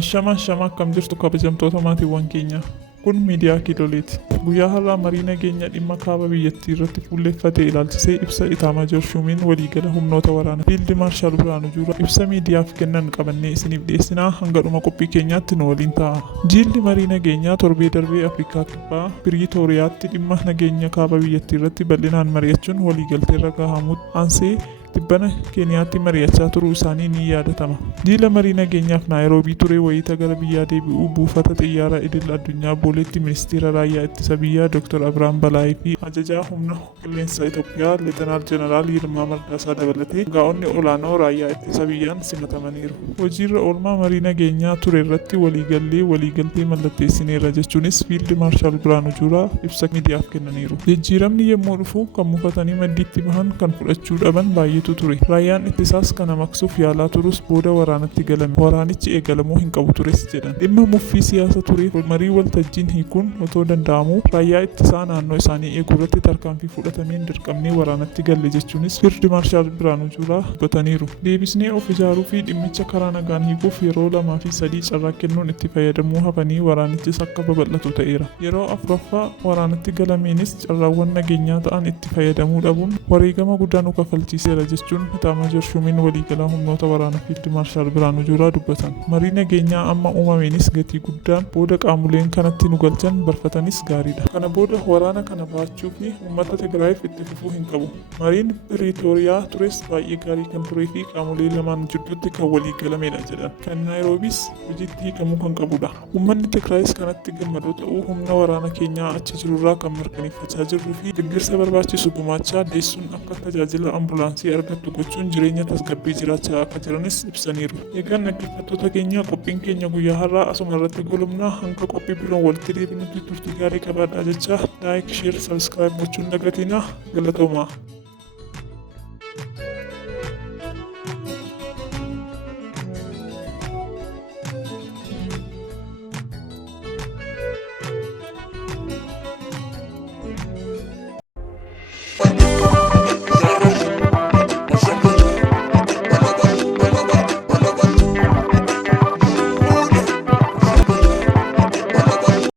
Ashama akkam jirtu kabajamtoota maatiiwwan keenya. Kun miidiyaa Kiiloleeti. Guyyaa har'aa marii nageenya dhimma kaaba biyyattii irratti fuulleeffatee ilaalchisee ibsa Itaamaajoor Shumiin waliigala humnoota waraanaa Fiild Maarshaal Biraanuu Juulaa ibsa miidiyaaf kennan qabannee isiniif dhiyeessinaa hanga dhuma qophii keenyaatti nu waliin ta'a. Jiilli marii nageenyaa torbee darbee Afrikaa Kibbaa Piriitooriyaatti dhimma nageenya kaaba biyyattii irratti bal'inaan mari'achuun waliigalteerra gahamuutti aansee tibbana Keeniyaatti mari'achaa turuu isaanii ni yaadatama. Jiila marii nageenyaaf Naayiroobii ture wayita gara biyyaa deebi'uu buufata xiyyaara idil addunyaa booleetti ministeera raayyaa ittisa biyyaa Dr. Abiraam Balaayii fi ajajaa humna qilleensa Itoophiyaa Leetanaal Jeneraal Yilmaa Mardaasaa dabalatee gaa'onni olaanoo raayyaa ittisa biyyaan simatamaniiru. Hojiirra oolmaa marii nageenyaa ture irratti waliigaltee mallatteessineerra jechuunis Fiild Maarshaal Biraanuu Juulaa ibsa miidiyaaf kennaniiru. Jijjiiramni yommuu dhufu kan mufatanii maddiitti bahan kan fudhachuu dhaban baay'ee ture. Raayyaan ittisaas kana maqsuuf yaalaa turus booda waraanatti galame. Waraanichi eegalamuu hin qabu tures jedhan. Dhimma muffii siyaasa tureef marii waltajjiin hiikuun otoo danda'amuu raayyaa ittisaa naannoo isaanii eeguu irratti tarkaanfii fudhatameen dirqamnee waraanatti galle jechuunis Fiild Maarshaal Biraanuu Juulaa dubbataniiru. Deebisnee of ijaaruu fi dhimmicha karaa nagaan hiikuuf yeroo 2 fi 3 carraa kennuun itti fayyadamuu hafanii waraanichis akka babal'atu ta'eera. Yeroo afuraffaa waraanatti galameenis carraawwan nageenyaa ta'an itti fayyadamuu dhabuun wareegama guddaa nu kafalchiiseera jechuun Itaamaajoor Shumiin waliigalaa humnoota waraanaa Fiild Maarshaal Biraanuu Juulaa dubbatan. Marii nageenyaa amma uumameenis gatii guddaan booda qaamoleen kanatti nu galchan barfatanis gaariidha. Kana booda waraana kana baachuu fi uummata Tigraayiif itti fufuu hin qabu. Mariin Piriitooriyaa tures baay'ee gaarii kan turee fi qaamolee lamaan jidduutti kan waliigalamedha jedhan. Kan Naayiroobiis hojiitti hiikamuu kan qabudha. Uummanni Tigraayis kanatti gammadoo ta'uu humna waraana keenyaa achi jirurraa kan mirkaneeffachaa jirruu fi deeggarsa barbaachisu gumaachaa deessuun akka tajaajila ambulaansii argattu gochuun jireenya tasgabbii jiraachaa akka jiranis ibsaniiru. Eegaan dhaggeeffattoota keenya qophiin keenya guyyaa har'aa asuma irratti goolabna hanga qophii biroon walitti deebinutti turtii gaarii qabaadhaa jecha laayik, sheer, sabskiraayib gochuun dagatinaa galatoomaa.